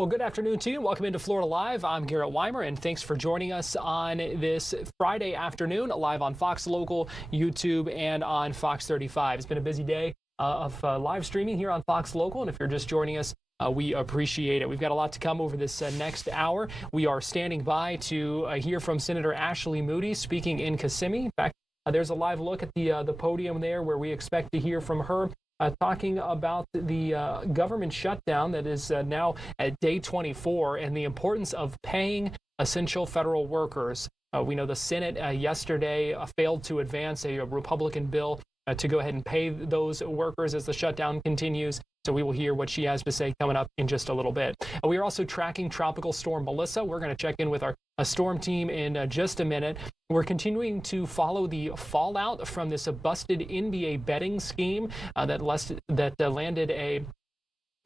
Well, good afternoon to you. Welcome into Florida Live. I'm Garrett Wymer, and thanks for joining us on this Friday afternoon, live on Fox Local, YouTube, and on Fox 35. It's been a busy day of live streaming here on Fox Local, and if you're just joining us, we appreciate it. We've got a lot to come over this next hour. We are standing by to hear from Senator Ashley Moody speaking in Kissimmee. In fact, there's a live look at the podium there where we expect to hear from her. Talking about the government shutdown that is now at day 24 and the importance of paying essential federal workers. We know the Senate yesterday failed to advance a Republican bill to go ahead and pay those workers as the shutdown continues. So we will hear what she has to say coming up in just a little bit. We are also tracking Tropical Storm Melissa. We're going to check in with our storm team in just a minute. We're continuing to follow the fallout from this busted NBA betting scheme that landed an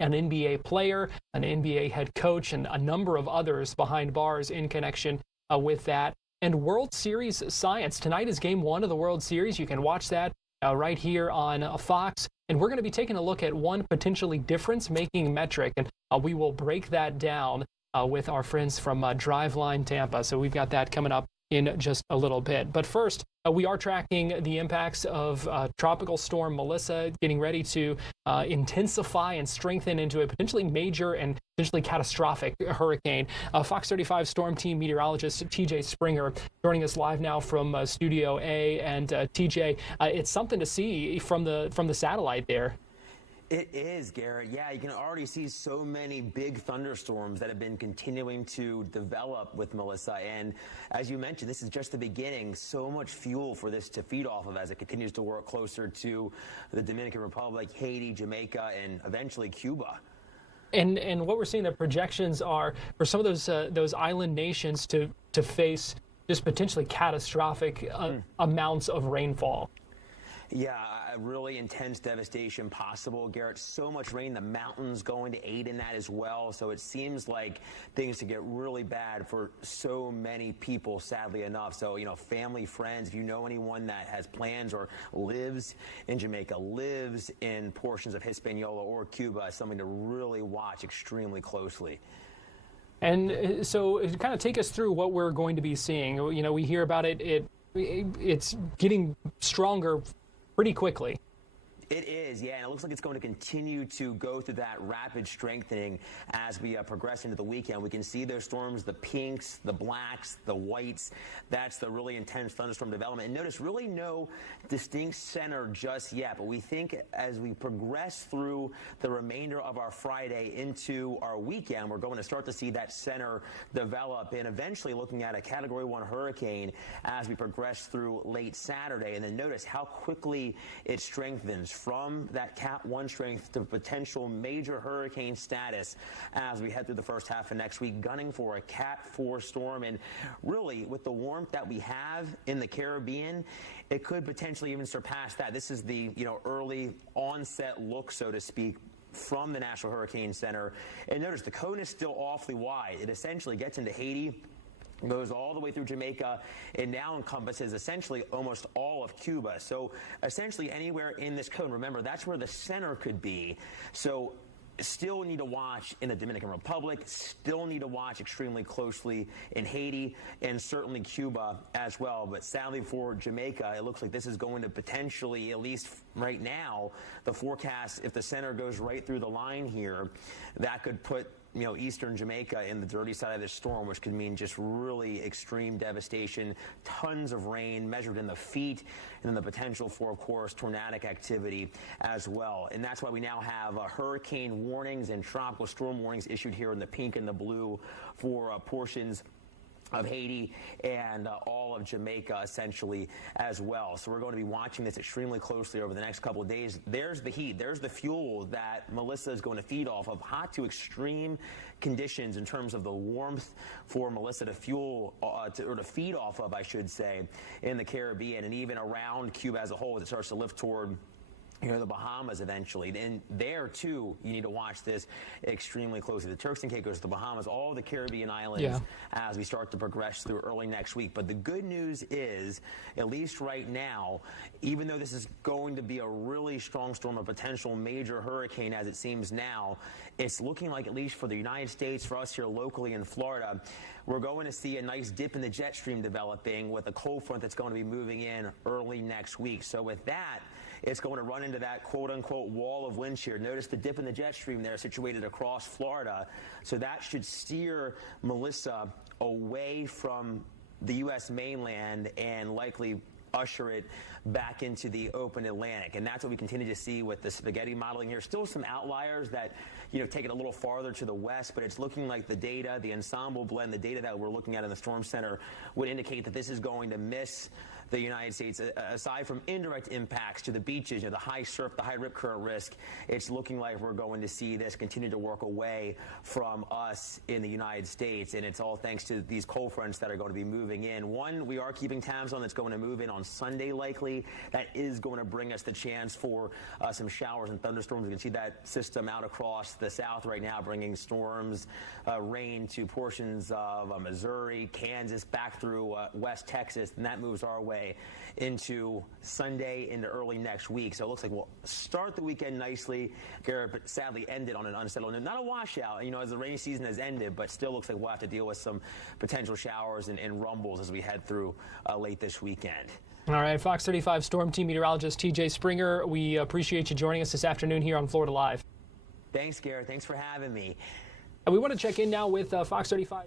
NBA player, an NBA head coach, and a number of others behind bars in connection with that. And World Series science. Tonight is game 1 of the World Series. You can watch that right here on Fox. And we're going to be taking a look at one potentially difference-making metric, and we will break that down with our friends from Driveline Tampa. So we've got that coming up in just a little bit. But first, we are tracking the impacts of Tropical Storm Melissa getting ready to intensify and strengthen into a potentially major and potentially catastrophic hurricane. Fox 35 storm team meteorologist TJ Springer joining us live now from Studio A. And TJ, it's something to see from the satellite there. It is, Garrett. Yeah, you can already see so many big thunderstorms that have been continuing to develop with Melissa. And as you mentioned, this is just the beginning. So much fuel for this to feed off of as it continues to work closer to the Dominican Republic, Haiti, Jamaica, and eventually Cuba. And what we're seeing, the projections are for some of those island nations to face just potentially catastrophic amounts of rainfall. Yeah, really intense devastation possible, Garrett. So much rain, the mountains going to aid in that as well. So it seems like things to get really bad for so many people, sadly enough. So, family, friends, if you know anyone that has plans or lives in Jamaica, lives in portions of Hispaniola or Cuba, something to really watch extremely closely. And so kind of take us through what we're going to be seeing. We hear about it's getting stronger pretty quickly. It is, yeah, and it looks like it's going to continue to go through that rapid strengthening as we progress into the weekend. We can see those storms, the pinks, the blacks, the whites. That's the really intense thunderstorm development. And notice really no distinct center just yet, but we think as we progress through the remainder of our Friday into our weekend, we're going to start to see that center develop and eventually looking at a Category 1 hurricane as we progress through late Saturday. And then notice how quickly it strengthens from that Cat 1 strength to potential major hurricane status as we head through the first half of next week, gunning for a Cat 4 storm. And really, with the warmth that we have in the Caribbean, it could potentially even surpass that. This is the early onset look, so to speak, from the National Hurricane Center. And notice the cone is still awfully wide. It essentially gets into Haiti, goes all the way through Jamaica, and now encompasses essentially almost all of Cuba. So essentially anywhere in this cone, remember, that's where the center could be. So still need to watch in the Dominican Republic, still need to watch extremely closely in Haiti, and certainly Cuba as well. But sadly for Jamaica, it looks like this is going to potentially, at least right now, the forecast, if the center goes right through the line here, that could put eastern Jamaica in the dirty side of this storm, which could mean just really extreme devastation, tons of rain measured in the feet, and then the potential for, of course, tornadic activity as well. And that's why we now have hurricane warnings and tropical storm warnings issued here in the pink and the blue for portions of Haiti and all of Jamaica essentially as well. So we're going to be watching this extremely closely over the next couple of days. There's the heat. There's the fuel that Melissa is going to feed off of. Hot to extreme conditions in terms of the warmth for Melissa to fuel or to feed off of, I should say, in the Caribbean and even around Cuba as a whole as it starts to lift toward the Bahamas eventually. And there, too, you need to watch this extremely closely. The Turks and Caicos, the Bahamas, all the Caribbean islands as we start to progress through early next week. But the good news is, at least right now, even though this is going to be a really strong storm, a potential major hurricane as it seems now, it's looking like, at least for the United States, for us here locally in Florida, we're going to see a nice dip in the jet stream developing with a cold front that's going to be moving in early next week. So with that, it's going to run into that quote-unquote wall of wind shear. Notice the dip in the jet stream there situated across Florida. So that should steer Melissa away from the U.S. mainland and likely usher it back into the open Atlantic. And that's what we continue to see with the spaghetti modeling here. Still some outliers that, take it a little farther to the west, but it's looking like the data, the ensemble blend, the data that we're looking at in the Storm Center would indicate that this is going to miss the United States. Aside from indirect impacts to the beaches, the high surf, the high rip current risk, it's looking like we're going to see this continue to work away from us in the United States. And it's all thanks to these cold fronts that are going to be moving in. One we are keeping tabs on that's going to move in on Sunday likely. That is going to bring us the chance for some showers and thunderstorms. You can see that system out across the south right now, bringing storms, rain to portions of Missouri, Kansas, back through West Texas, and that moves our way into Sunday into early next week. So it looks like we'll start the weekend nicely, Garrett, but sadly end it on an unsettled note. Not a washout, as the rainy season has ended, but still looks like we'll have to deal with some potential showers and rumbles as we head through late this weekend. All right, Fox 35 Storm Team Meteorologist TJ Springer, we appreciate you joining us this afternoon here on Florida Live. Thanks, Garrett. Thanks for having me. And we want to check in now with Fox 35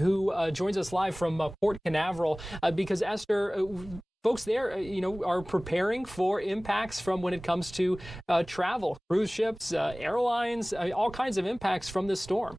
who joins us live from Port Canaveral because, Esther, folks there, are preparing for impacts from when it comes to travel, cruise ships, airlines, all kinds of impacts from this storm.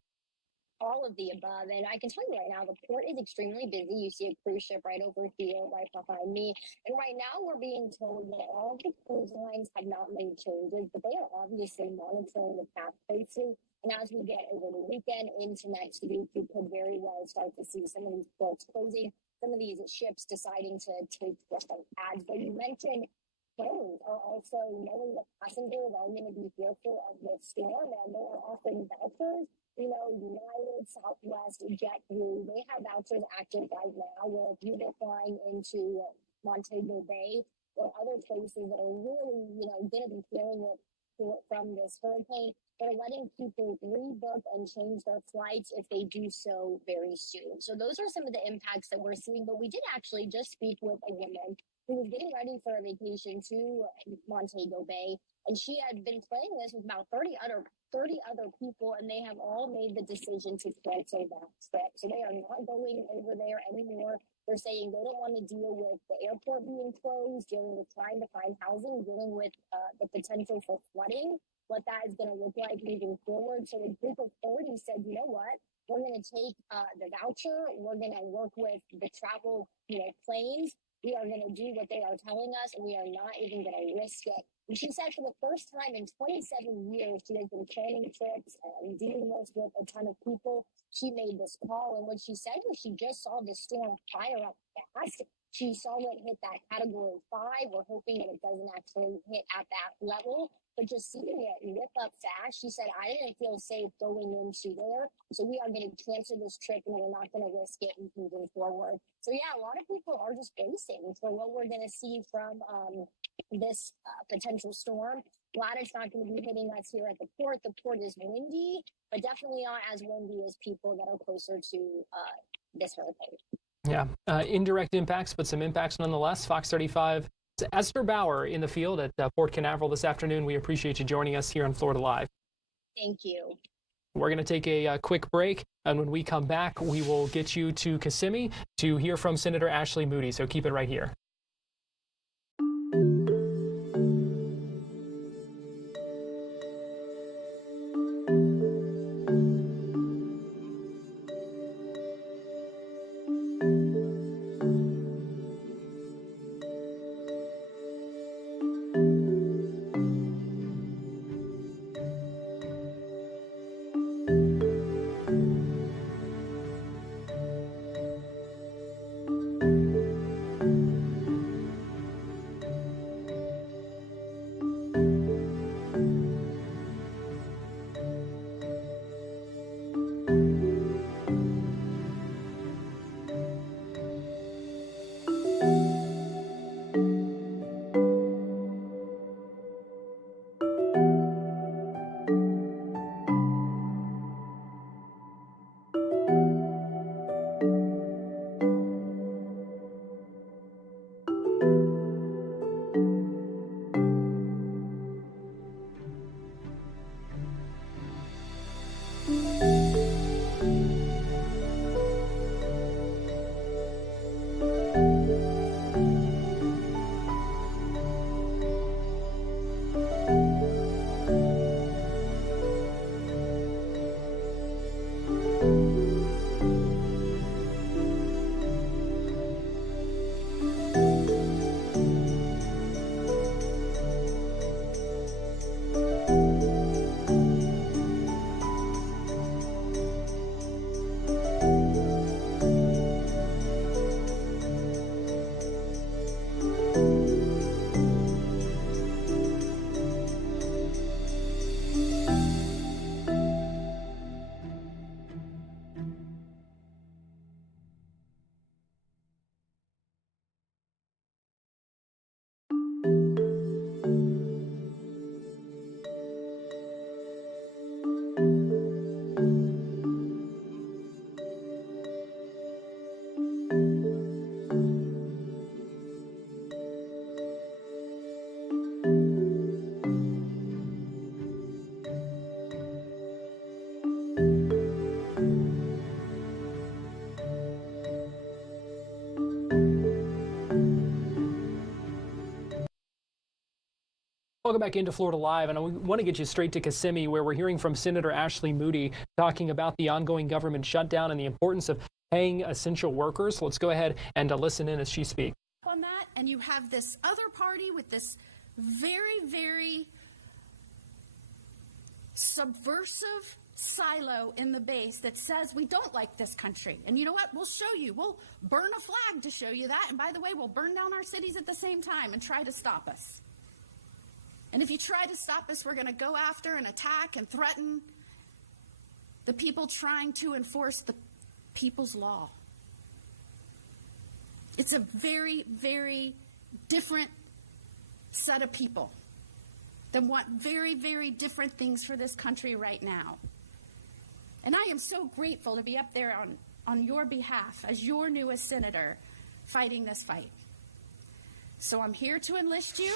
All of the above. And I can tell you right now, the port is extremely busy. You see a cruise ship right over here, right behind me. And right now we're being told that all the cruise lines have not made changes, but they are obviously monitoring the path closely. And as we get over the weekend into next week, we could very well start to see some of these ports closing, some of these ships deciding to take different paths. But you mentioned planes are also knowing that passengers are going to be fearful of the storm, and they are offering vouchers. United, Southwest, JetBlue, they have vouchers active right now where if you're flying into Montego Bay or other places that are really, going to be feeling it from this hurricane, they're letting people rebook and change their flights if they do so very soon. So those are some of the impacts that we're seeing. But we did actually just speak with a woman who was getting ready for a vacation to Montego Bay, and she had been playing this with about 30 other people, and they have all made the decision to cancel that trip. So they are not going over there anymore. They're saying they don't want to deal with the airport being closed, dealing with trying to find housing, dealing with the potential for flooding, what that is going to look like moving forward. So a group of 30 said, you know what? We're going to take the voucher. We're going to work with the travel, planes. We are going to do what they are telling us, and we are not even going to risk it. And she said for the first time in 27 years, she has been planning trips and doing this with a ton of people. She made this call, and what she said was she just saw the storm fire up fast. She saw it hit that category 5. We're hoping that it doesn't actually hit at that level, but just seeing it rip up fast, she said, I didn't feel safe going into there. So we are going to cancel this trip, and we're not going to risk it moving forward. So yeah, a lot of people are just bracing for what we're going to see from this potential storm. Glad it's not going to be hitting us here at the port. The port is windy, but definitely not as windy as people that are closer to this hurricane. Yeah, indirect impacts, but some impacts nonetheless. Fox 35, Esther Bauer in the field at Port Canaveral this afternoon. We appreciate you joining us here on Florida Live. Thank you. We're going to take a quick break, and when we come back, we will get you to Kissimmee to hear from Senator Ashley Moody, so keep it right here. Welcome back into Florida Live, and I want to get you straight to Kissimmee, where we're hearing from Senator Ashley Moody talking about the ongoing government shutdown and the importance of paying essential workers. Let's go ahead and listen in as she speaks. On that, and you have this other party with this very, very subversive silo in the base that says we don't like this country. And you know what? We'll show you. We'll burn a flag to show you that. And by the way, we'll burn down our cities at the same time and try to stop us. And if you try to stop us, we're going to go after and attack and threaten the people trying to enforce the people's law. It's a very, very different set of people that want very, very different things for this country right now. And I am so grateful to be up there on your behalf as your newest senator fighting this fight. So I'm here to enlist you.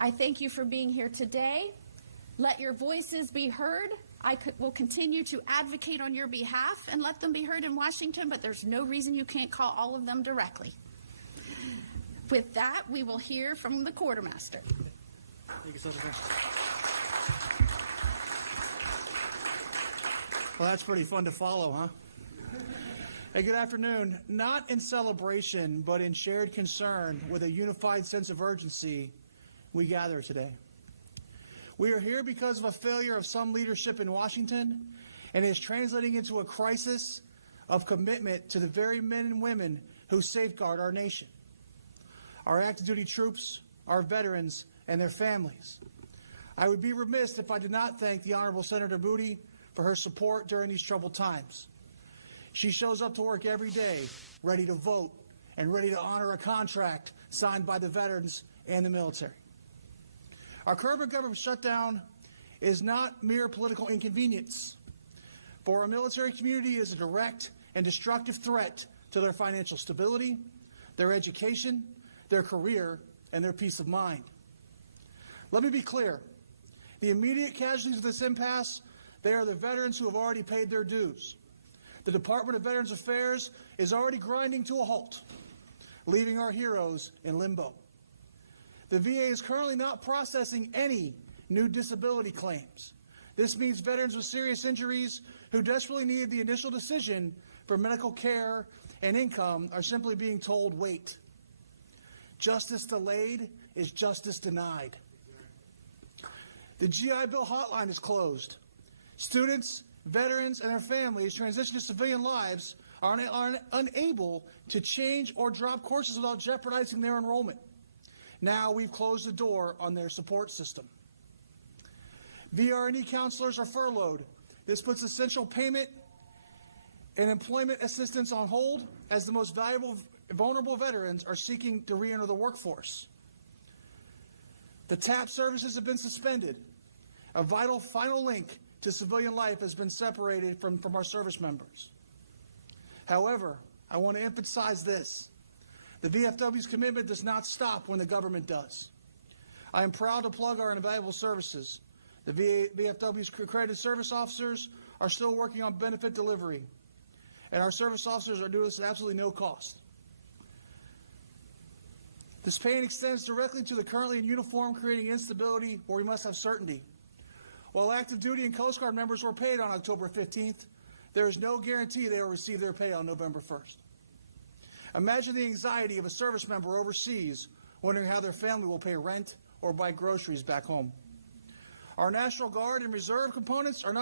I thank you for being here today. Let your voices be heard. Will continue to advocate on your behalf and let them be heard in Washington, but there's no reason you can't call all of them directly. With that, we will hear from the quartermaster. Thank you, Senator. Well, that's pretty fun to follow, huh? Hey, good afternoon. Not in celebration, but in shared concern with a unified sense of urgency, we gather today. We are here because of a failure of some leadership in Washington, and it is translating into a crisis of commitment to the very men and women who safeguard our nation. Our active duty troops, our veterans, and their families. I would be remiss if I did not thank the Honorable Senator Moody for her support during these troubled times. She shows up to work every day, ready to vote and ready to honor a contract signed by the veterans and the military. Our current government shutdown is not mere political inconvenience. For our military community, it is a direct and destructive threat to their financial stability, their education, their career, and their peace of mind. Let me be clear. The immediate casualties of this impasse, they are the veterans who have already paid their dues. The Department of Veterans Affairs is already grinding to a halt, leaving our heroes in limbo. The VA is currently not processing any new disability claims. This means veterans with serious injuries who desperately need the initial decision for medical care and income are simply being told, wait. Justice delayed is justice denied. The GI Bill hotline is closed. Students, veterans, and their families transition to civilian lives are unable to change or drop courses without jeopardizing their enrollment. Now we've closed the door on their support system. VRE counselors are furloughed. This puts essential payment and employment assistance on hold as the most vulnerable veterans are seeking to re-enter the workforce. The TAP services have been suspended. A vital final link to civilian life has been separated from our service members. However, I want to emphasize this. The VFW's commitment does not stop when the government does. I am proud to plug our invaluable services. The VFW's accredited service officers are still working on benefit delivery, and our service officers are doing this at absolutely no cost. This pain extends directly to the currently in uniform, creating instability where we must have certainty. While active duty and Coast Guard members were paid on October 15th, there is no guarantee they will receive their pay on November 1st. Imagine the anxiety of a service member overseas wondering how their family will pay rent or buy groceries back home. Our National Guard and Reserve components did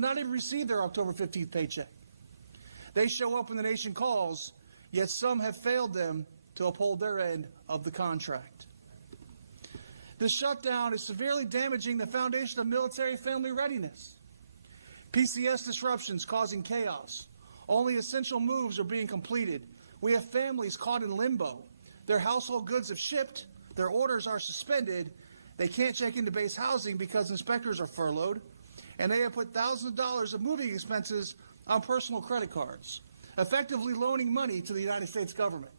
not even receive their October 15th paycheck. They show up when the nation calls, yet some have failed them to uphold their end of the contract. This shutdown is severely damaging the foundation of military family readiness. PCS disruptions causing chaos. Only essential moves are being completed. We have families caught in limbo. Their household goods have shipped. Their orders are suspended. They can't check into base housing because inspectors are furloughed. And they have put thousands of dollars of moving expenses on personal credit cards, effectively loaning money to the United States government.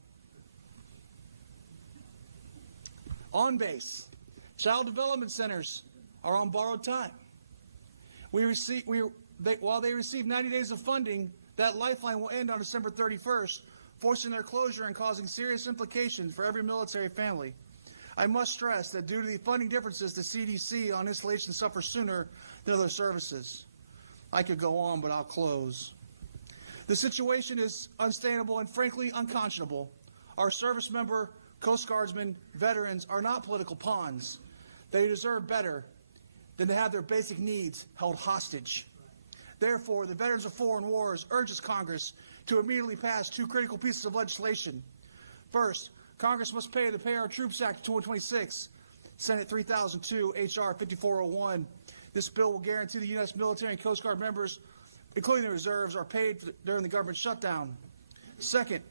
On base, child development centers are on borrowed time. While they receive 90 days of funding, that lifeline will end on December 31st, forcing their closure and causing serious implications for every military family. I must stress that due to the funding differences, the CDC on installation suffers sooner than other services. I could go on, but I'll close. The situation is unsustainable and frankly unconscionable. Our service member, Coast Guardsmen, veterans are not political pawns. They deserve better than to have their basic needs held hostage. Therefore, the Veterans of Foreign Wars urges Congress to immediately pass two critical pieces of legislation. First, Congress must pay the Pay Our Troops Act of 2026, Senate 3002, H.R. 5401. This bill will guarantee the U.S. military and Coast Guard members, including the reserves, are paid during the government shutdown. Second,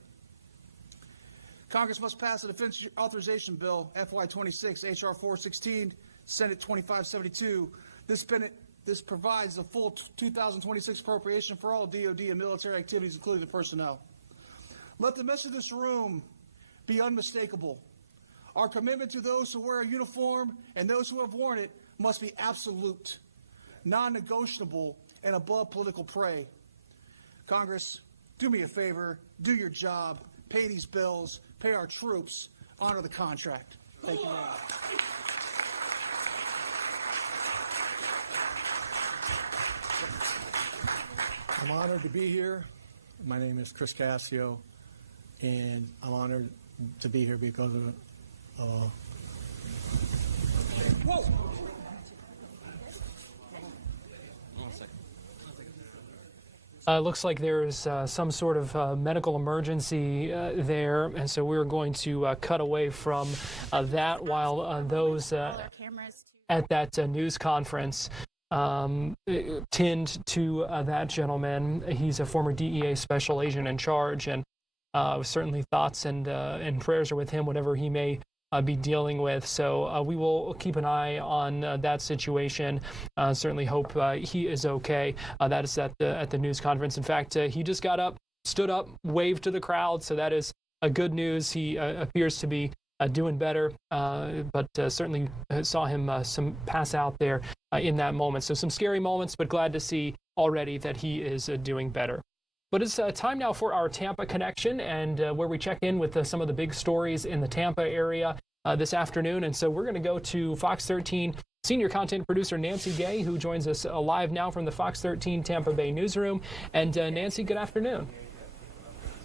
Congress must pass the Defense Authorization Bill, FY26, H.R. 416, Senate 2572. This provides a full 2026 appropriation for all DoD and military activities, including the personnel. Let the message of this room be unmistakable. Our commitment to those who wear a uniform and those who have worn it must be absolute, non-negotiable, and above political prey. Congress, do me a favor, do your job, pay these bills, pay our troops, honor the contract. Thank you very much. I'm honored to be here. My name is Chris Cassio, and I'm honored to be here because of Whoa! Looks like there's some sort of medical emergency there, and so we're going to cut away from that while those at that news conference tend to that gentleman. He's a former DEA special agent in charge, and certainly thoughts and prayers are with him, whatever he may be dealing with. So we will keep an eye on that situation. Certainly hope he is okay. That is at the news conference. In fact, he just got up, stood up, waved to the crowd. So that is good news. He appears to be doing better, but certainly saw him pass out there in that moment. So some scary moments, but glad to see already that he is doing better. But it's time now for our Tampa Connection, and where we check in with some of the big stories in the Tampa area this afternoon. And so we're going to go to Fox 13 senior content producer Nancy Gay, who joins us live now from the Fox 13 Tampa Bay newsroom. And Nancy, good afternoon.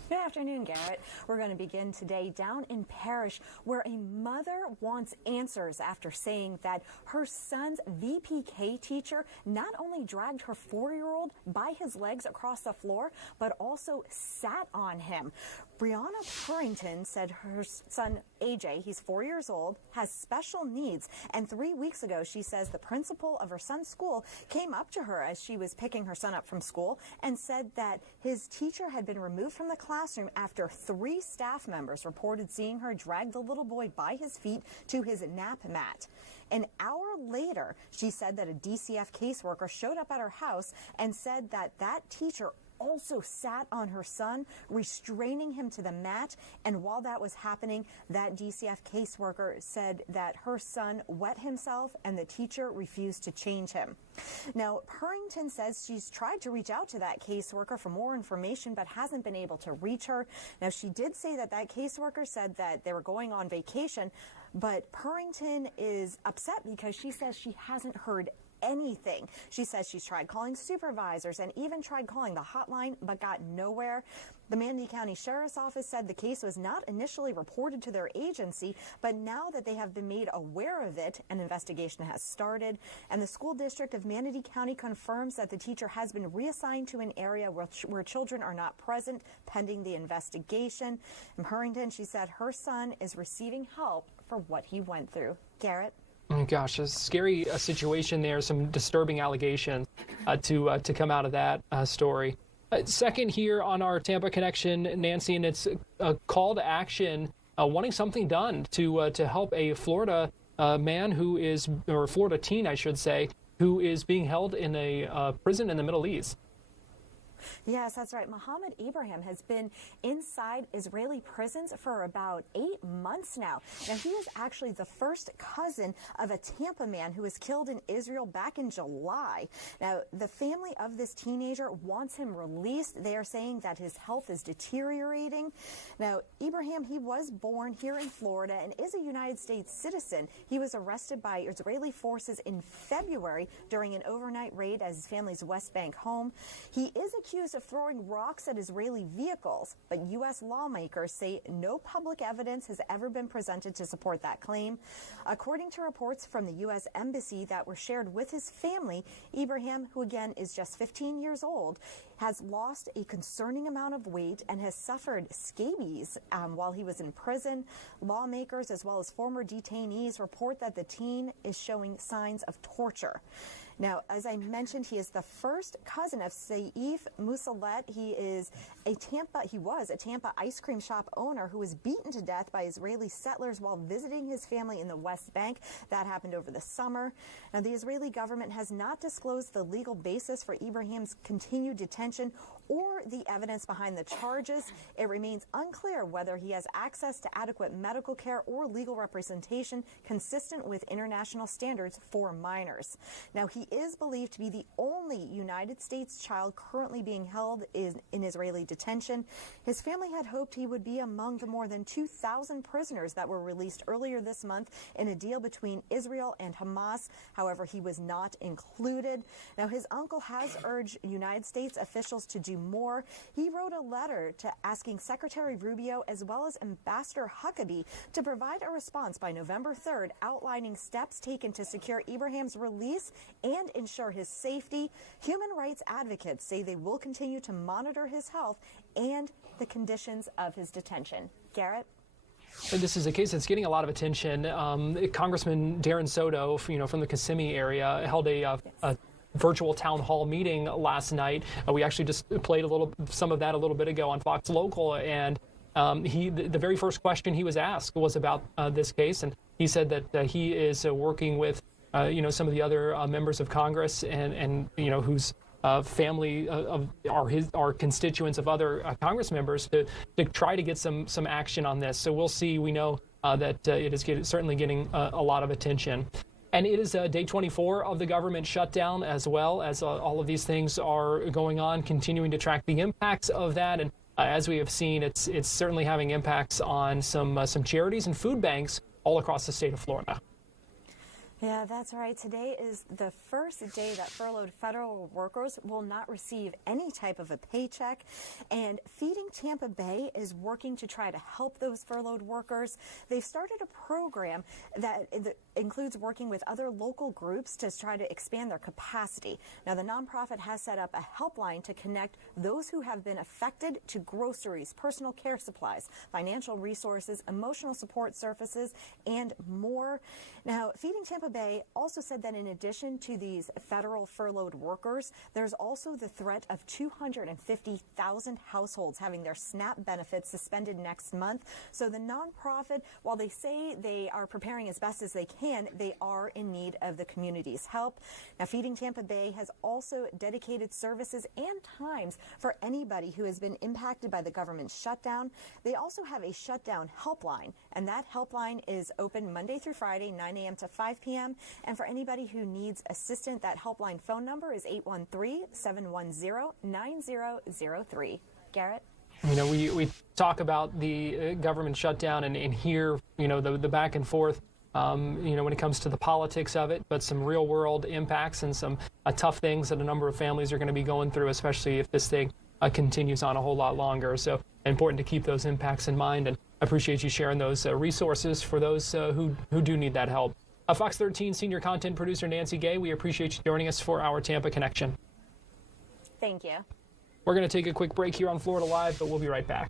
Good afternoon, Garrett. We're going to begin today down in Parrish, where a mother wants answers after saying that her son's VPK teacher not only dragged her 4-year-old by his legs across the floor, but also sat on him. Brianna Purrington said her son, AJ, he's 4 years old, has special needs. And 3 weeks ago, she says the principal of her son's school came up to her as she was picking her son up from school and said that his teacher had been removed from the classroom after 3 staff members reported seeing her drag the little boy by his feet to his nap mat. An hour later, she said that a DCF caseworker showed up at her house and said that that teacher also sat on her son, restraining him to the mat. And while that was happening, that DCF caseworker said that her son wet himself and the teacher refused to change him. Now, Purrington says she's tried to reach out to that caseworker for more information, but hasn't been able to reach her. Now, she did say that that caseworker said that they were going on vacation, but Purrington is upset because she says she hasn't heard anything. She says she's tried calling supervisors and even tried calling the hotline, but got nowhere. The Manatee County Sheriff's Office said the case was not initially reported to their agency, but now that they have been made aware of it, an investigation has started. And the school district of Manatee County confirms that the teacher has been reassigned to an area where children are not present, pending the investigation. In Purrington, she said her son is receiving help for what he went through. Garrett? Oh, gosh, a scary situation there, some disturbing allegations to come out of that story. Second here on our Tampa Connection, Nancy, and it's a call to action, wanting something done to help a Florida man who is, or Florida teen, I should say, who is being held in a prison in the Middle East. Yes, that's right. Mohammed Ibrahim has been inside Israeli prisons for about 8 months now. Now, he is actually the first cousin of a Tampa man who was killed in Israel back in July. Now, the family of this teenager wants him released. They are saying that his health is deteriorating. Now, Ibrahim, he was born here in Florida and is a United States citizen. He was arrested by Israeli forces in February during an overnight raid at his family's West Bank home. He is accused of throwing rocks at Israeli vehicles, but U.S. lawmakers say no public evidence has ever been presented to support that claim. According to reports from the U.S. Embassy that were shared with his family, Ibrahim, who again is just 15 years old, has lost a concerning amount of weight and has suffered scabies while he was in prison. Lawmakers as well as former detainees report that the teen is showing signs of torture. Now, as I mentioned, he is the first cousin of Saif Moussalet. He was a Tampa ice cream shop owner who was beaten to death by Israeli settlers while visiting his family in the West Bank. That happened over the summer. Now, the Israeli government has not disclosed the legal basis for Ibrahim's continued detention or the evidence behind the charges. It remains unclear whether he has access to adequate medical care or legal representation consistent with international standards for minors. Now, he is believed to be the only United States child currently being held in Israeli detention. His family had hoped he would be among the more than 2,000 prisoners that were released earlier this month in a deal between Israel and Hamas. However, he was not included. Now, his uncle has urged United States officials to do more. He wrote a letter to asking Secretary Rubio as well as Ambassador Huckabee to provide a response by November 3rd outlining steps taken to secure Ibrahim's release and ensure his safety. Human rights advocates say they will continue to monitor his health and the conditions of his detention. Garrett? And this is a case that's getting a lot of attention. Congressman Darren Soto, from the Kissimmee area, held a virtual town hall meeting last night. We actually just played some of that a little bit ago on Fox Local, and the very first question he was asked was about this case, and he said that he is working with some of the other members of Congress and whose family are constituents of other Congress members to try to get some action on this. So we'll see. We know that it is certainly getting a lot of attention. And it is day 24 of the government shutdown, as well as all of these things are going on, continuing to track the impacts of that. And as we have seen, it's certainly having impacts on some charities and food banks all across the state of Florida. Yeah, that's right. Today is the first day that furloughed federal workers will not receive any type of a paycheck. And Feeding Tampa Bay is working to try to help those furloughed workers. They've started a program that includes working with other local groups to try to expand their capacity. Now, the nonprofit has set up a helpline to connect those who have been affected to groceries, personal care supplies, financial resources, emotional support services, and more. Now, Feeding Tampa Bay also said that in addition to these federal furloughed workers, there's also the threat of 250,000 households having their SNAP benefits suspended next month. So the nonprofit, while they say they are preparing as best as they can, they are in need of the community's help. Now, Feeding Tampa Bay has also dedicated services and times for anybody who has been impacted by the government shutdown. They also have a shutdown helpline, and that helpline is open Monday through Friday, 9 a.m. to 5 p.m. And for anybody who needs assistance, that helpline phone number is 813-710-9003. Garrett? We talk about the government shutdown and hear, the back and forth, when it comes to the politics of it, but some real world impacts and some tough things that a number of families are going to be going through, especially if this thing continues on a whole lot longer. So important to keep those impacts in mind, and I appreciate you sharing those resources for those who do need that help. Fox 13 senior content producer Nancy Gay, we appreciate you joining us for our Tampa Connection. Thank you. We're going to take a quick break here on Florida Live, but we'll be right back.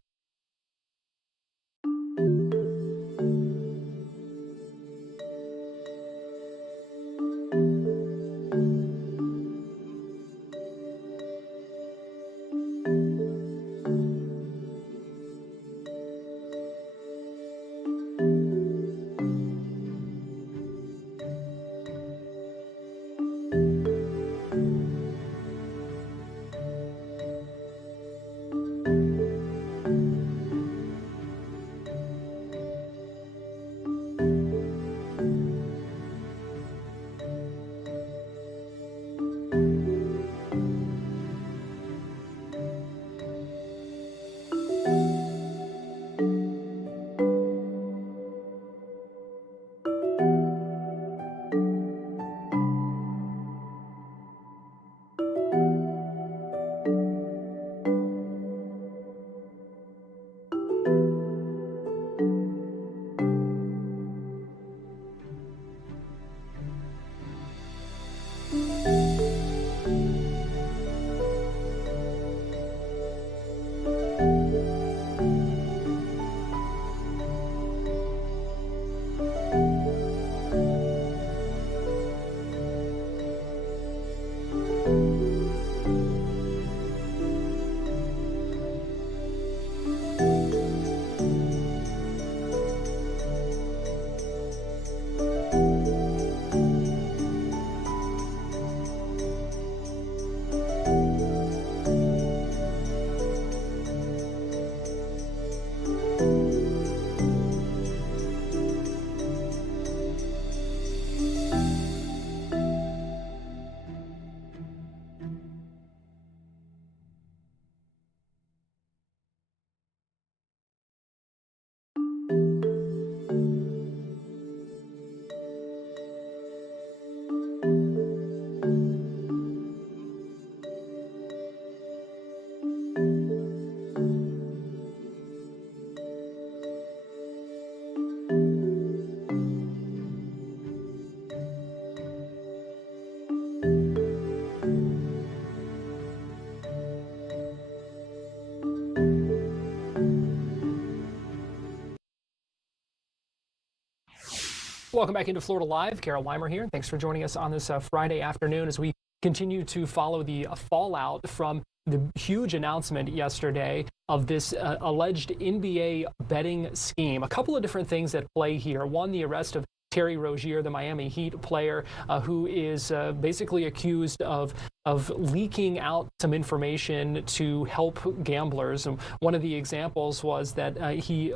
Welcome back into Florida Live. Garrett Wymer here. Thanks for joining us on this Friday afternoon as we continue to follow the fallout from the huge announcement yesterday of this alleged NBA betting scheme. A couple of different things at play here. One, the arrest of Terry Rozier, the Miami Heat player, who is basically accused of leaking out some information to help gamblers. And one of the examples was that he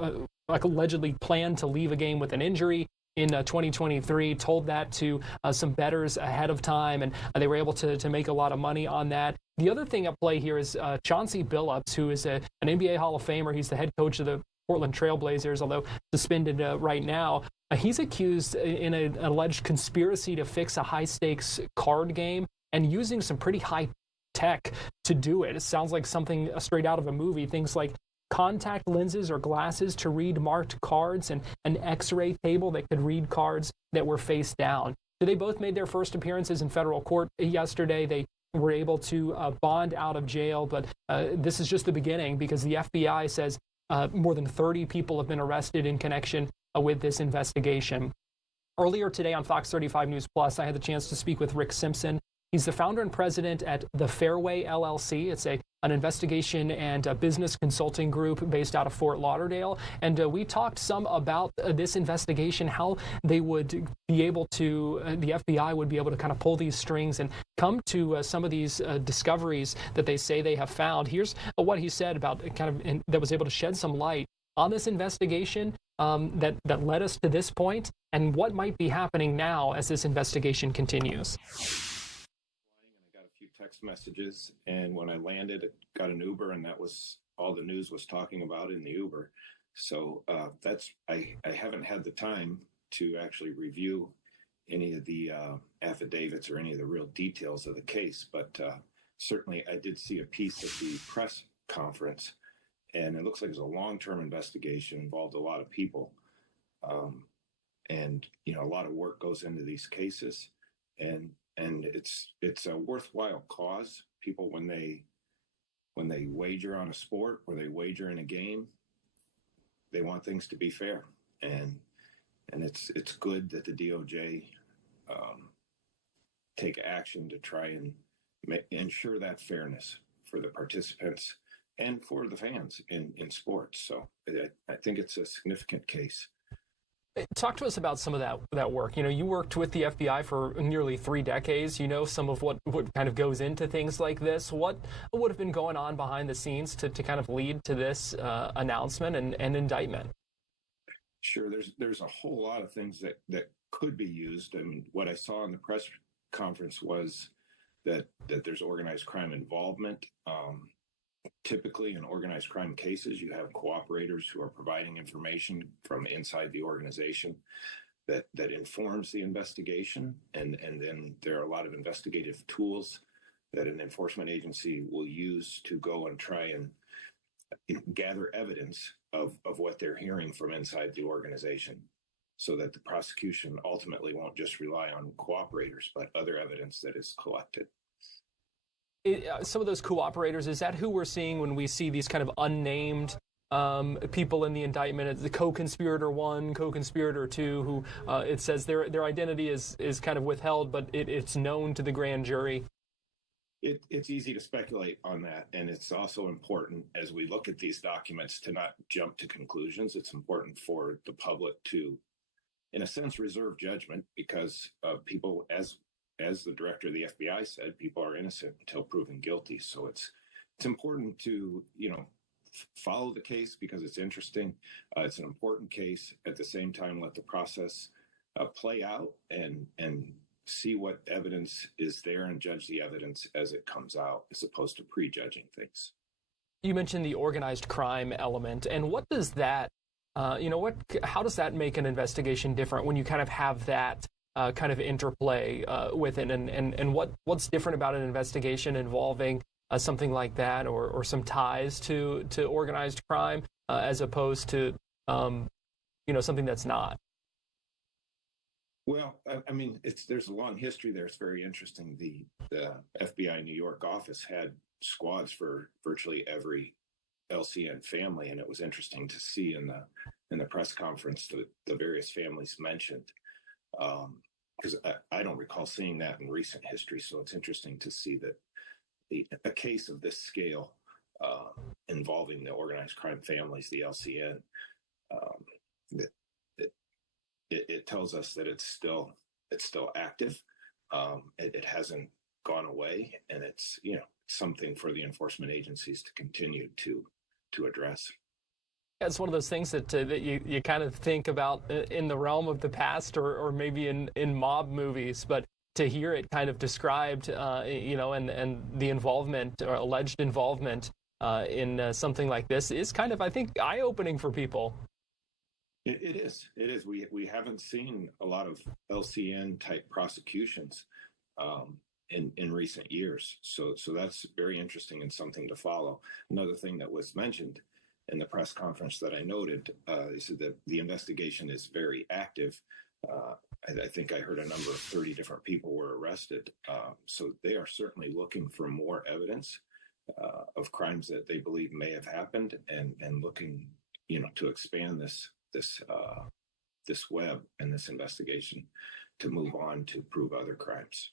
allegedly planned to leave a game with an injury in 2023, told that to some bettors ahead of time, and they were able to make a lot of money on that. The other thing at play here is Chauncey Billups, who is an NBA Hall of Famer. He's the head coach of the Portland Trail Blazers, although suspended right now. He's accused in an alleged conspiracy to fix a high-stakes card game and using some pretty high tech to do it. It sounds like something straight out of a movie. Things like contact lenses or glasses to read marked cards and an x-ray table that could read cards that were face down. So they both made their first appearances in federal court yesterday. They were able to bond out of jail, but this is just the beginning because the FBI says more than 30 people have been arrested in connection with this investigation. Earlier today on Fox 35 News Plus, I had the chance to speak with Rick Simpson. He's the founder and president at The Fairway LLC. It's an investigation and a business consulting group based out of Fort Lauderdale. And we talked some about this investigation, how they would be able to, the FBI would be able to kind of pull these strings and come to some of these discoveries that they say they have found. Here's what he said about that was able to shed some light on this investigation that led us to this point and what might be happening now as this investigation continues. Text messages, and when I landed, it got an Uber, and that was all the news was talking about in the Uber. So I haven't had the time to actually review any of the affidavits or any of the real details of the case, but certainly I did see a piece of the press conference, and it looks like it's a long-term investigation, involved a lot of people, and a lot of work goes into these cases, and it's a worthwhile cause. People, when they wager on a sport or they wager in a game, they want things to be fair, and it's good that the DOJ take action to try and ensure that fairness for the participants and for the fans in sports. So I think it's a significant case. Talk to us about some of that work. You worked with the FBI for nearly 3 decades. You know some of what kind of goes into things like this. What would have been going on behind the scenes to kind of lead to this announcement and indictment? Sure. There's a whole lot of things that could be used. I mean, what I saw in the press conference was that there's organized crime involvement. Typically, in organized crime cases, you have cooperators who are providing information from inside the organization that informs the investigation. And then there are a lot of investigative tools that an enforcement agency will use to go and try and gather evidence of what they're hearing from inside the organization, so that the prosecution ultimately won't just rely on cooperators, but other evidence that is collected. Some of those cooperators, is that who we're seeing when we see these kind of unnamed people in the indictment? The co-conspirator 1, co-conspirator 2, who it says their identity is kind of withheld, but it's known to the grand jury. It's easy to speculate on that, and it's also important as we look at these documents to not jump to conclusions. It's important for the public to, in a sense, reserve judgment, because people, as the director of the FBI said, people are innocent until proven guilty. So it's important to, follow the case because it's interesting. It's an important case. At the same time, let the process play out and see what evidence is there and judge the evidence as it comes out, as opposed to prejudging things. You mentioned the organized crime element, and what does that, how does that make an investigation different when you kind of have that kind of interplay with it, and what's different about an investigation involving something like that, or some ties to organized crime as opposed to something that's not? Well, I mean, there's a long history there. It's very interesting. The FBI New York office had squads for virtually every LCN family, and it was interesting to see in the press conference the various families mentioned. Because I don't recall seeing that in recent history. So it's interesting to see that a case of this scale involving the organized crime families, the LCN, it, it tells us that it's still active. It hasn't gone away, and it's something for the enforcement agencies to continue to address. It's one of those things that you kind of think about in the realm of the past, or maybe in mob movies, but to hear it kind of described, and the involvement or alleged involvement in something like this is kind of, I think, eye-opening for people. It is. We haven't seen a lot of LCN type prosecutions in recent years. So that's very interesting and something to follow. Another thing that was mentioned in the press conference that I noted is that the investigation is very active. I think I heard a number of 30 different people were arrested. So they are certainly looking for more evidence of crimes that they believe may have happened, and looking, to expand this web and this investigation to move on to prove other crimes.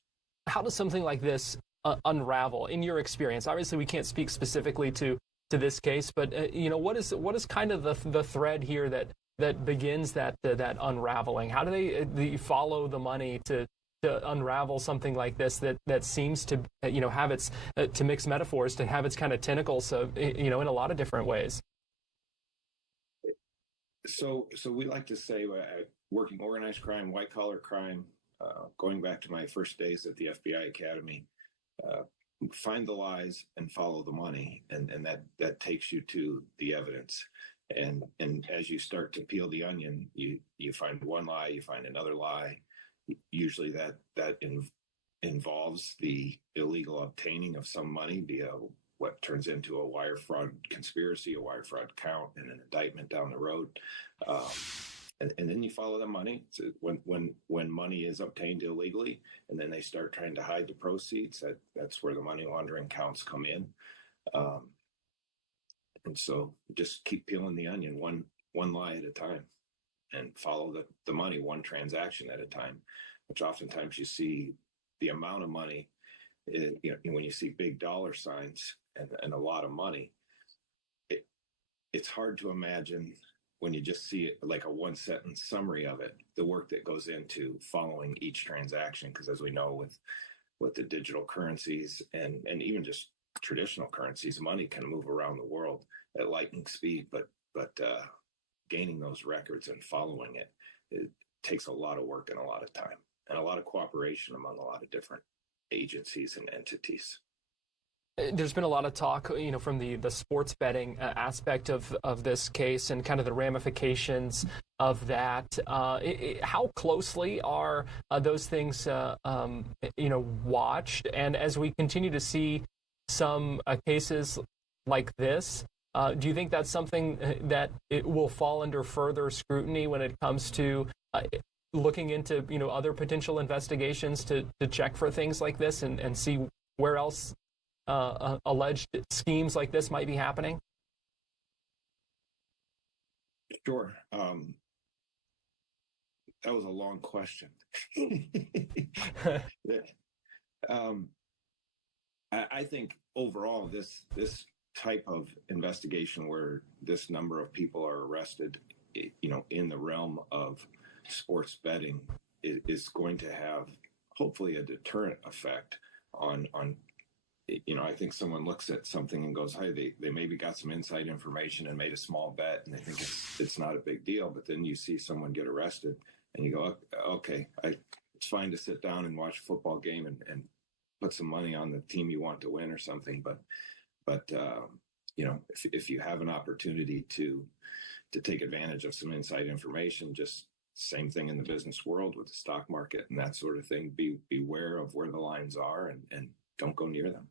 How does something like this unravel in your experience? Obviously, we can't speak specifically to this case, but what is kind of the thread here that begins that unraveling? How do they follow the money to unravel something like this that seems to have its to mix metaphors, to have its kind of tentacles in a lot of different ways? So we like to say, working organized crime, white collar crime, going back to my first days at the FBI Academy, find the lies and follow the money, and that takes you to the evidence. And as you start to peel the onion, you find one lie, you find another lie. Usually that involves the illegal obtaining of some money via what turns into a wire fraud conspiracy, a wire fraud count, and an indictment down the road. And then you follow the money. So when money is obtained illegally, and then they start trying to hide the proceeds, that's where the money laundering counts come in. And so just keep peeling the onion one lie at a time, and follow the money one transaction at a time, which oftentimes you see the amount of money, when you see big dollar signs and a lot of money, it's hard to imagine when you just see it like a one sentence summary of it, the work that goes into following each transaction. Because as we know, with the digital currencies and even just traditional currencies, money can move around the world at lightning speed, but gaining those records and following it takes a lot of work and a lot of time and a lot of cooperation among a lot of different agencies and entities. There's been a lot of talk, from the sports betting aspect of this case and kind of the ramifications of that. How closely are those things, watched? And as we continue to see some cases like this, do you think that's something that it will fall under further scrutiny when it comes to looking into, other potential investigations to check for things like this and see where else alleged schemes like this might be happening? Sure. That was a long question. I think overall, this type of investigation where this number of people are arrested, in the realm of sports betting, is going to have hopefully a deterrent effect on. I think someone looks at something and goes, hey, they maybe got some inside information and made a small bet, and they think it's not a big deal. But then you see someone get arrested and you go, okay, it's fine to sit down and watch a football game and put some money on the team you want to win or something. But if you have an opportunity to take advantage of some inside information, just same thing in the business world with the stock market and that sort of thing, beware of where the lines are and don't go near them.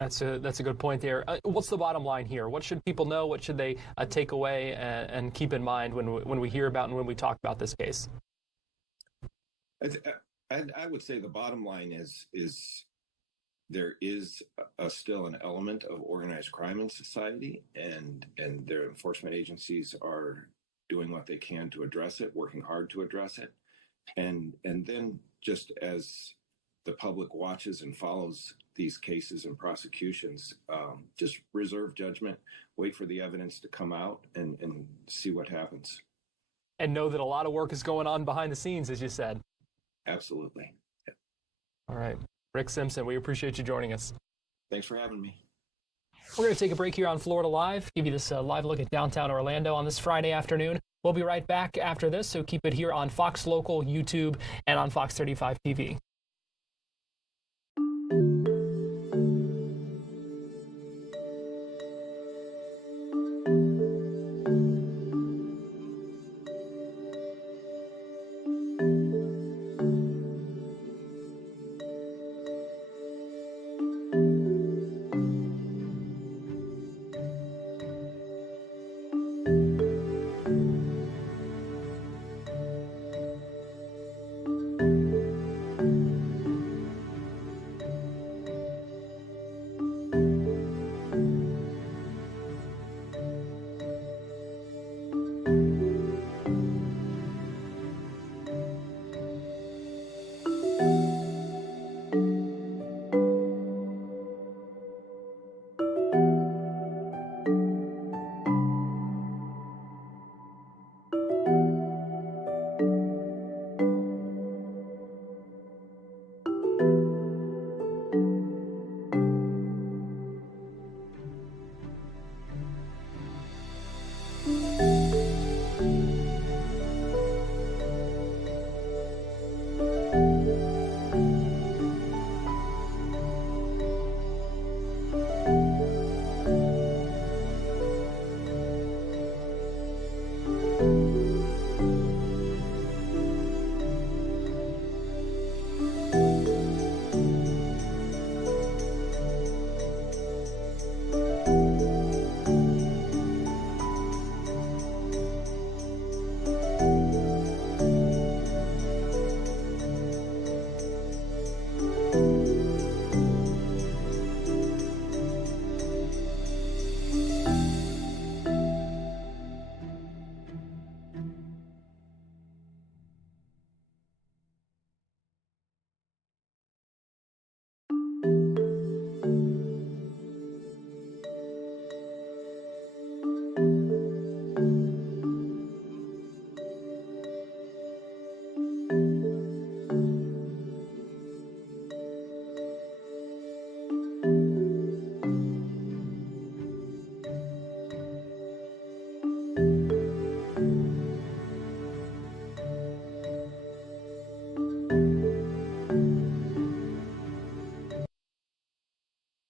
That's a good point there. What's the bottom line here? What should people know? What should they take away and keep in mind when we hear about and when we talk about this case? I would say the bottom line is there is still an element of organized crime in society, and their enforcement agencies are doing what they can to address it, working hard to address it. And then just as the public watches and follows these cases and prosecutions, just reserve judgment, wait for the evidence to come out and see what happens. And know that a lot of work is going on behind the scenes, as you said. Absolutely. Yeah. All right. Rick Simpson, we appreciate you joining us. Thanks for having me. We're going to take a break here on Florida Live, give you this live look at downtown Orlando on this Friday afternoon. We'll be right back after this, so keep it here on Fox Local, YouTube, and on Fox 35 TV.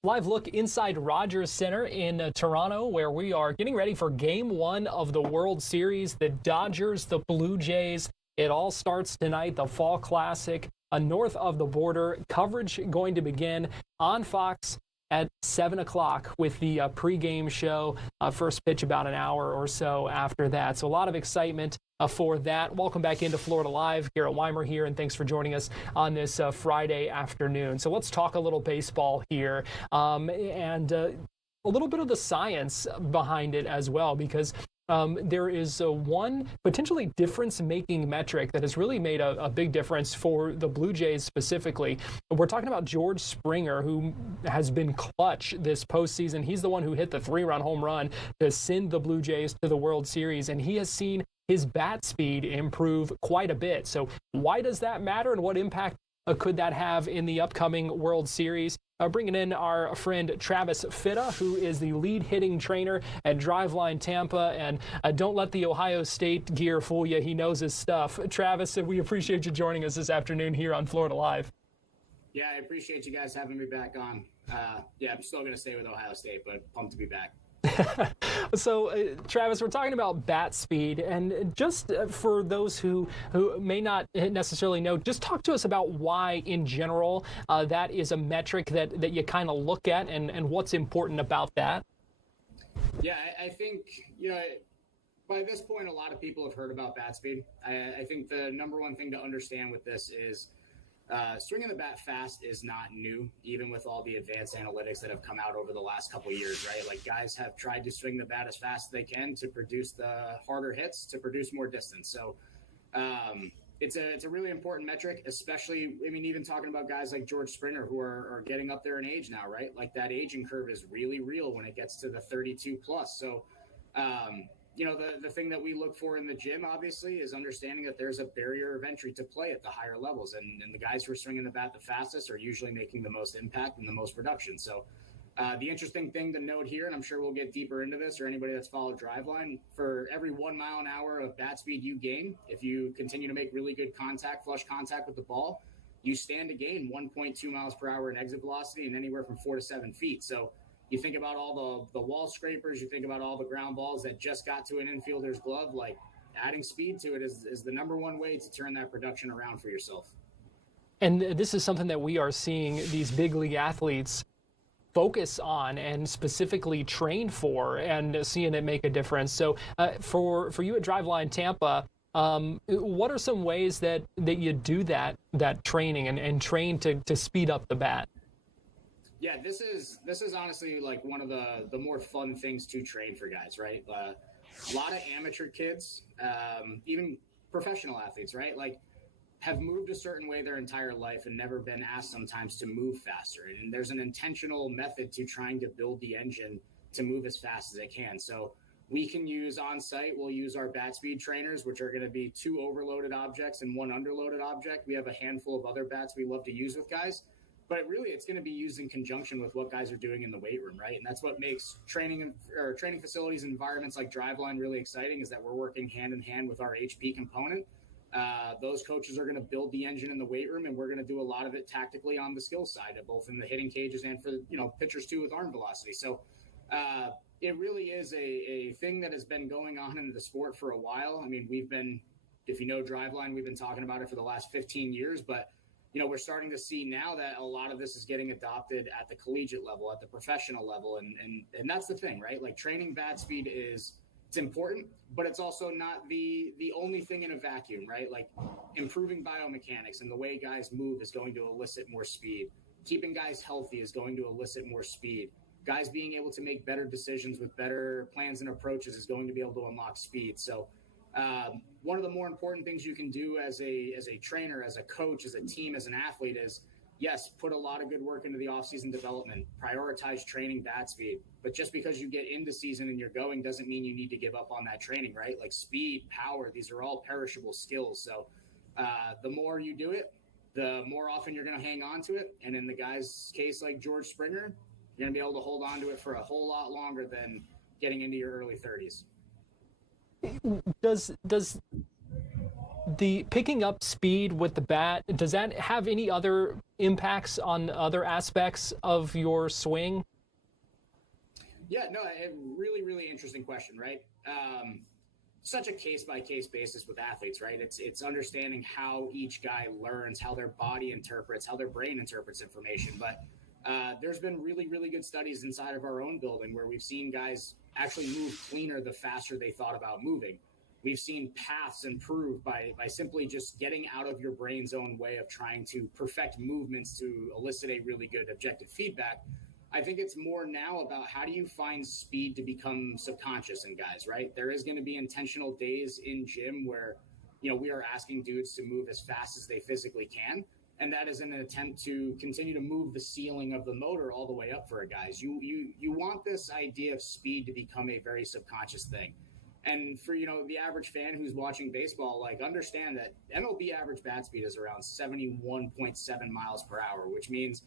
Live look inside Rogers Center in Toronto, where we are getting ready for Game 1 of the World Series. The Dodgers, the Blue Jays. It all starts tonight, the Fall Classic, north of the border. Coverage going to begin on Fox at 7 o'clock with the pregame show. First pitch about an hour or so after that. So a lot of excitement for that. Welcome back into Florida Live. Garrett Wymer here, and thanks for joining us on this Friday afternoon. So let's talk a little baseball here and a little bit of the science behind it as well, because there is one potentially difference-making metric that has really made a big difference for the Blue Jays specifically. We're talking about George Springer, who has been clutch this postseason. He's the one who hit the 3-run home run to send the Blue Jays to the World Series, and he has seen his bat speed improve quite a bit. So why does that matter, and what impact could that have in the upcoming World Series? Bringing in our friend Travis Fitta, who is the lead hitting trainer at Driveline Tampa. And don't let the Ohio State gear fool you. He knows his stuff. Travis, we appreciate you joining us this afternoon here on Florida Live. Yeah, I appreciate you guys having me back on. Yeah, I'm still going to stay with Ohio State, but pumped to be back. So, Travis, we're talking about bat speed, and just for those who may not necessarily know, just talk to us about why, in general, that is a metric that you kind of look at, and what's important about that. Yeah, I think, by this point, a lot of people have heard about bat speed. I think the number one thing to understand with this is swinging the bat fast is not new, even with all the advanced analytics that have come out over the last couple of years, right? Like, guys have tried to swing the bat as fast as they can to produce the harder hits, to produce more distance. So it's a really important metric, especially, I mean, even talking about guys like George Springer who are getting up there in age now, right? Like that aging curve is really real when it gets to the 32 plus. So, the thing that we look for in the gym, obviously, is understanding that there's a barrier of entry to play at the higher levels. And the guys who are swinging the bat the fastest are usually making the most impact and the most production. So the interesting thing to note here, and I'm sure we'll get deeper into this, or anybody that's followed Driveline, for every 1 mile an hour of bat speed you gain, if you continue to make really good flush contact with the ball, you stand to gain 1.2 miles per hour in exit velocity and anywhere from 4 to 7 feet. So you think about all the wall scrapers, you think about all the ground balls that just got to an infielder's glove, like adding speed to it is the number one way to turn that production around for yourself. And this is something that we are seeing these big league athletes focus on and specifically train for, and seeing it make a difference. So for you at Driveline Tampa, what are some ways that you do that training and train to speed up the bat? Yeah, this is honestly like one of the more fun things to train for guys, right? A lot of amateur kids, even professional athletes, right? Like have moved a certain way their entire life and never been asked sometimes to move faster. And there's an intentional method to trying to build the engine to move as fast as it can. So we can use on site, we'll use our bat speed trainers, which are going to be 2 overloaded objects and 1 underloaded object. We have a handful of other bats we love to use with guys. But really, it's going to be used in conjunction with what guys are doing in the weight room, right? And that's what makes training facilities and environments like Driveline really exciting, is that we're working hand in hand with our HP component. Those coaches are going to build the engine in the weight room, and we're going to do a lot of it tactically on the skill side, both in the hitting cages and for pitchers too with arm velocity. So it really is a thing that has been going on in the sport for a while. I mean, if you know Driveline, we've been talking about it for the last 15 years, but we're starting to see now that a lot of this is getting adopted at the collegiate level, at the professional level. And that's the thing, right? Like training bat speed it's important, but it's also not the only thing in a vacuum, right? Like improving biomechanics and the way guys move is going to elicit more speed. Keeping guys healthy is going to elicit more speed. Guys being able to make better decisions with better plans and approaches is going to be able to unlock speed. So one of the more important things you can do as a trainer, as a coach, as a team, as an athlete is, yes, put a lot of good work into the offseason development, prioritize training bat speed. But just because you get into season and you're going doesn't mean you need to give up on that training, right? Like speed, power, these are all perishable skills. So the more you do it, the more often you're going to hang on to it. And in the guy's case like George Springer, you're going to be able to hold on to it for a whole lot longer than getting into your early 30s. Does the picking up speed with the bat, does that have any other impacts on other aspects of your swing? Yeah, no, a really, really interesting question, right? Such a case-by-case basis with athletes, right? It's understanding how each guy learns, how their body interprets, how their brain interprets information. But there's been really, really good studies inside of our own building where we've seen guys actually move cleaner the faster they thought about moving. We've seen paths improve by simply just getting out of your brain's own way of trying to perfect movements to elicit a really good objective feedback. I think it's more now about how do you find speed to become subconscious in guys, right? There is going to be intentional days in gym where, we are asking dudes to move as fast as they physically can. And that is in an attempt to continue to move the ceiling of the motor all the way up for a guys. You want this idea of speed to become a very subconscious thing. And for, the average fan who's watching baseball, like understand that MLB average bat speed is around 71.7 miles per hour, which means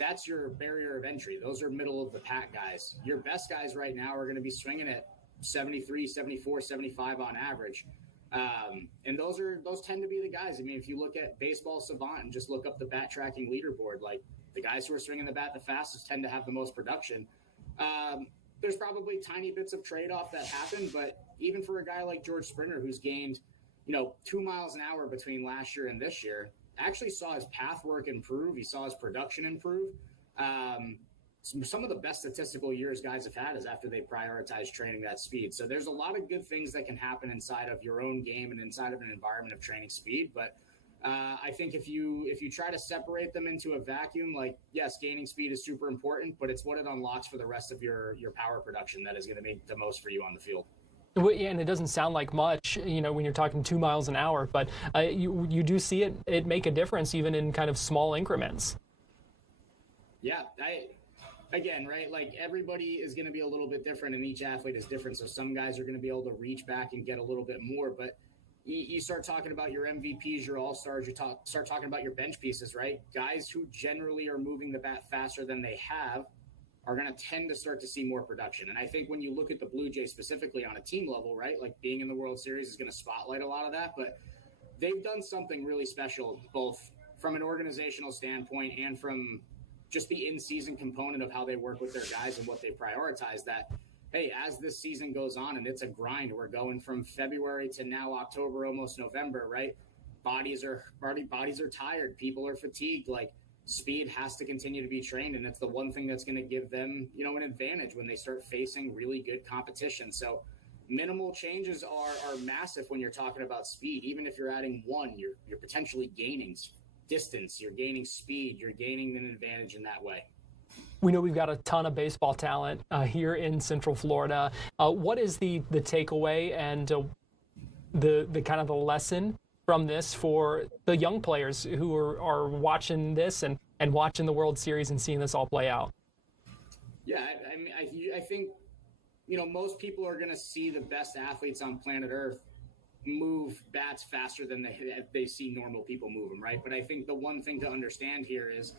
that's your barrier of entry. Those are middle of the pack guys. Your best guys right now are going to be swinging at 73, 74, 75 on average. And those tend to be the guys. I mean, if you look at Baseball Savant and just look up the bat tracking leaderboard, like the guys who are swinging the bat the fastest tend to have the most production. There's probably tiny bits of trade-off that happen, but even for a guy like George Springer, who's gained, 2 miles an hour between last year and this year, actually saw his path work improve. He saw his production improve. Some of the best statistical years guys have had is after they prioritize training that speed. So there's a lot of good things that can happen inside of your own game and inside of an environment of training speed. But I think if you try to separate them into a vacuum, like, yes, gaining speed is super important, but it's what it unlocks for the rest of your power production that is going to make the most for you on the field. Well, yeah, and it doesn't sound like much, when you're talking 2 miles an hour, but you do see it make a difference even in kind of small increments. Yeah, again, right? Like everybody is going to be a little bit different, and each athlete is different. So some guys are going to be able to reach back and get a little bit more, but you start talking about your MVPs, your all-stars, start talking about your bench pieces, right? Guys who generally are moving the bat faster than they have are going to tend to start to see more production. And I think when you look at the Blue Jays specifically on a team level, right, like being in the World Series is going to spotlight a lot of that, but they've done something really special, both from an organizational standpoint and from just the in-season component of how they work with their guys and what they prioritize, that, hey, as this season goes on and it's a grind, we're going from February to now October, almost November, right? Bodies are tired. People are fatigued. Like, speed has to continue to be trained, and it's the one thing that's going to give them, an advantage when they start facing really good competition. So minimal changes are massive when you're talking about speed. Even if you're adding one, you're potentially gaining distance, you're gaining speed, you're gaining an advantage in that way. We know we've got a ton of baseball talent here in Central Florida. What is the takeaway and the kind of the lesson from this for the young players who are watching this and watching the World Series and seeing this all play out? Yeah, I mean, I think, most people are going to see the best athletes on planet Earth move bats faster than they see normal people move them, right? But I think the one thing to understand here is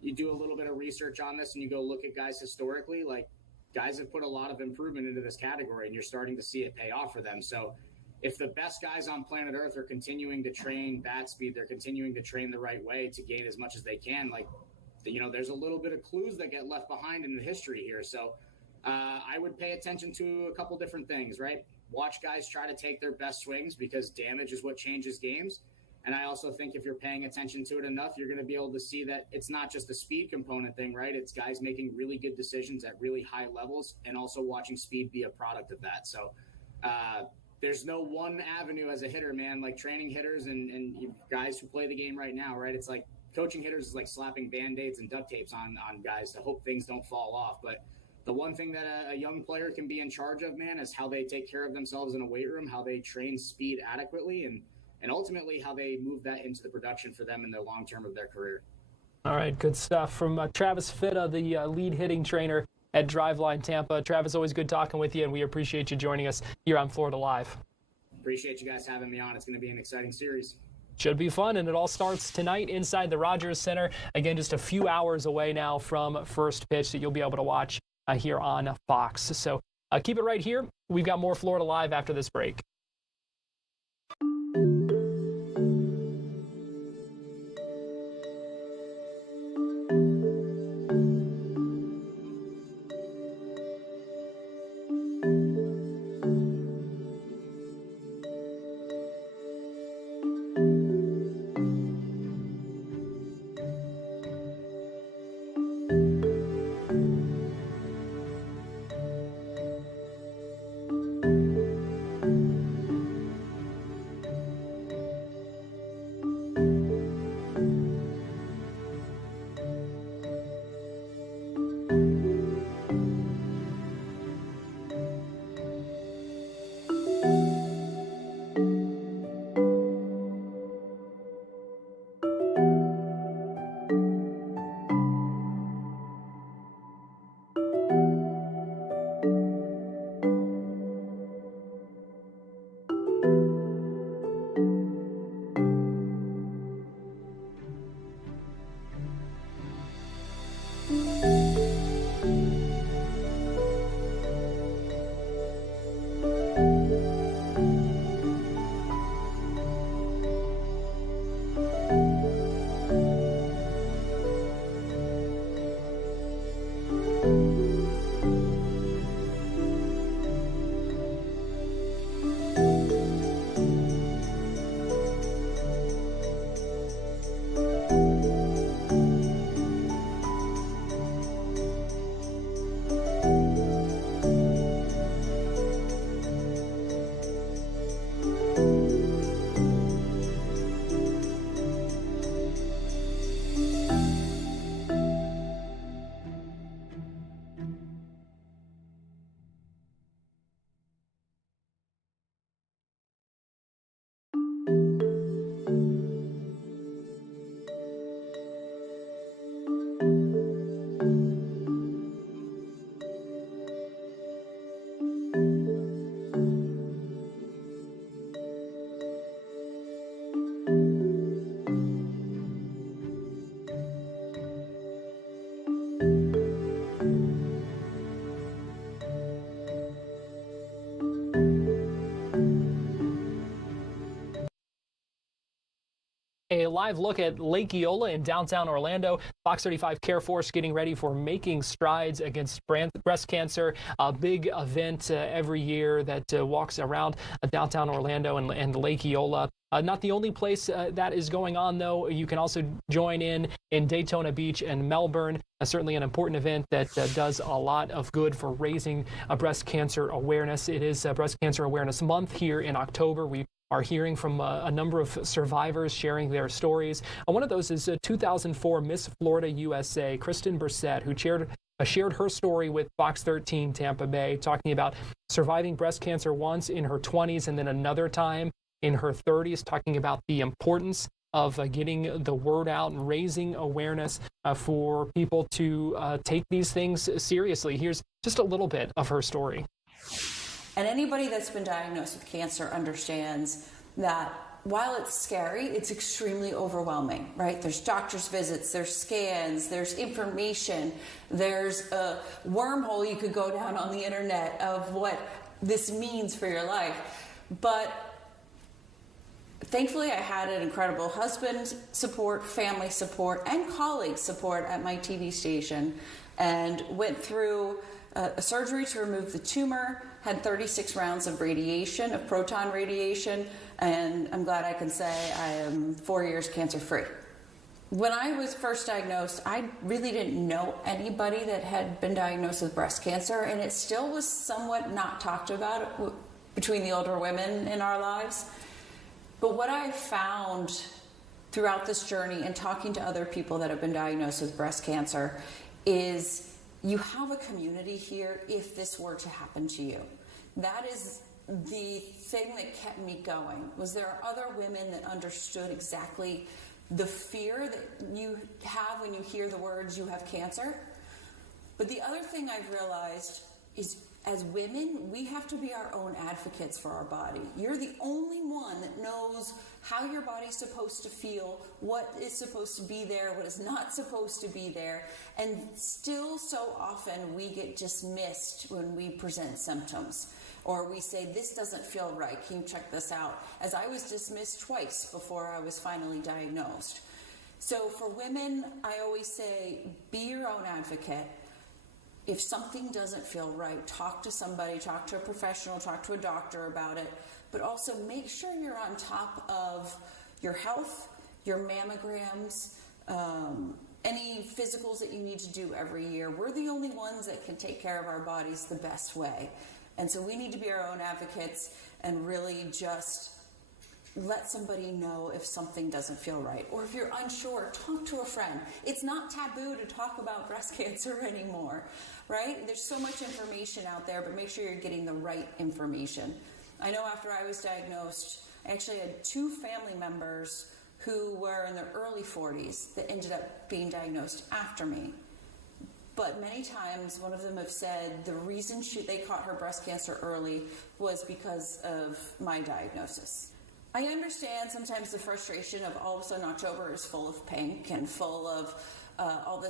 you do a little bit of research on this and you go look at guys historically, like guys have put a lot of improvement into this category and you're starting to see it pay off for them. So if the best guys on planet Earth are continuing to train bat speed, they're continuing to train the right way to gain as much as they can, like, there's a little bit of clues that get left behind in the history here. So I would pay attention to a couple different things, right? Watch guys try to take their best swings because damage is what changes games. And I also think if you're paying attention to it enough, you're going to be able to see that it's not just a speed component thing, right? It's guys making really good decisions at really high levels and also watching speed be a product of that. So there's no one avenue as a hitter, man. Like training hitters and guys who play the game right now, right? It's like coaching hitters is like slapping Band-Aids and duct tapes on guys to hope things don't fall off. But the one thing that a young player can be in charge of, man, is how they take care of themselves in a weight room, how they train speed adequately, and ultimately how they move that into the production for them in the long term of their career. All right, good stuff from Travis Fitta, the lead hitting trainer at Driveline Tampa. Travis, always good talking with you, and we appreciate you joining us here on Florida Live. Appreciate you guys having me on. It's going to be an exciting series. Should be fun, and it all starts tonight inside the Rogers Center. Again, just a few hours away now from first pitch that you'll be able to watch here on Fox. So keep it right here. We've got more Florida Live after this break. live look at Lake Eola in downtown Orlando. Fox 35 Care Force getting ready for Making Strides Against Breast Cancer, a big event every year that walks around downtown Orlando and Lake Eola. Not the only place that is going on, though. You can also join in Daytona Beach and Melbourne. Certainly an important event that does a lot of good for raising breast cancer awareness. It is Breast Cancer Awareness Month here in October. We are hearing from a number of survivors sharing their stories. One of those is 2004 Miss Florida USA, Kristen Brissett, who shared her story with Fox 13 Tampa Bay, talking about surviving breast cancer once in her 20s and then another time in her 30s, talking about the importance of getting the word out and raising awareness for people to take these things seriously. Here's just a little bit of her story. And anybody that's been diagnosed with cancer understands that while it's scary, it's extremely overwhelming, right? There's doctor's visits, there's scans, there's information, there's a wormhole you could go down on the internet of what this means for your life. But thankfully, I had an incredible husband support, family support, and colleague support at my TV station, and went through a surgery to remove the tumor, had 36 rounds of radiation, of proton radiation, and I'm glad I can say I am 4 years cancer-free. When I was first diagnosed, I really didn't know anybody that had been diagnosed with breast cancer, and it still was somewhat not talked about between the older women in our lives. But what I found throughout this journey and talking to other people that have been diagnosed with breast cancer is you have a community here if this were to happen to you. That is the thing that kept me going, was there are other women that understood exactly the fear that you have when you hear the words you have cancer. But the other thing I've realized is as women, we have to be our own advocates for our body. You're the only one that knows how your body's supposed to feel, what is supposed to be there, what is not supposed to be there. And still so often we get dismissed when we present symptoms. Or we say, this doesn't feel right, can you check this out? As I was dismissed twice before I was finally diagnosed. So for women, I always say, be your own advocate. If something doesn't feel right, talk to somebody, talk to a professional, talk to a doctor about it, but also make sure you're on top of your health, your mammograms, any physicals that you need to do every year. We're the only ones that can take care of our bodies the best way. And so we need to be our own advocates and really just let somebody know if something doesn't feel right. Or if you're unsure, talk to a friend. It's not taboo to talk about breast cancer anymore, right? There's so much information out there, but make sure you're getting the right information. I know after I was diagnosed, I actually had 2 family members who were in their early 40s that ended up being diagnosed after me. But many times, one of them have said the reason they caught her breast cancer early was because of my diagnosis. I understand sometimes the frustration of all of a sudden October is full of pink and full of all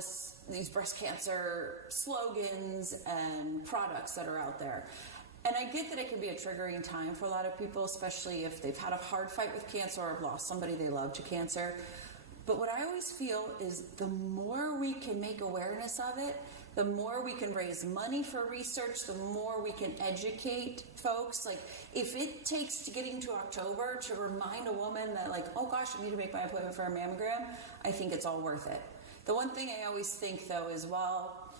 these breast cancer slogans and products that are out there. And I get that it can be a triggering time for a lot of people, especially if they've had a hard fight with cancer or have lost somebody they love to cancer. But what I always feel is the more we can make awareness of it, the more we can raise money for research, the more we can educate folks. Like, if it takes to getting to October to remind a woman that, like, oh gosh, I need to make my appointment for a mammogram, I think it's all worth it. The one thing I always think, though, is while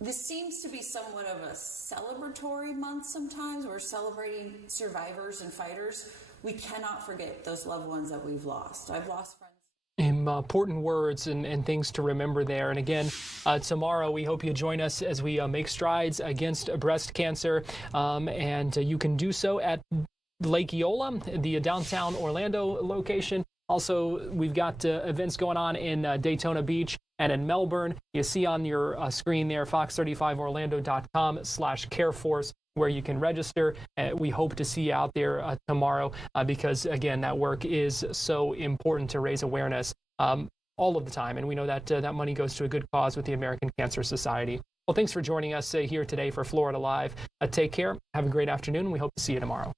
this seems to be somewhat of a celebratory month sometimes, we're celebrating survivors and fighters, we cannot forget those loved ones that we've lost. I've lost friends. Important words and things to remember there. And again, tomorrow we hope you join us as we make strides against breast cancer. And you can do so at Lake Eola, the downtown Orlando location. Also, we've got events going on in Daytona Beach and in Melbourne. You see on your screen there, fox35orlando.com/careforce, where you can register. We hope to see you out there tomorrow because, again, that work is so important to raise awareness all of the time. And we know that that money goes to a good cause with the American Cancer Society. Well, thanks for joining us here today for Florida Live. Take care. Have a great afternoon. We hope to see you tomorrow.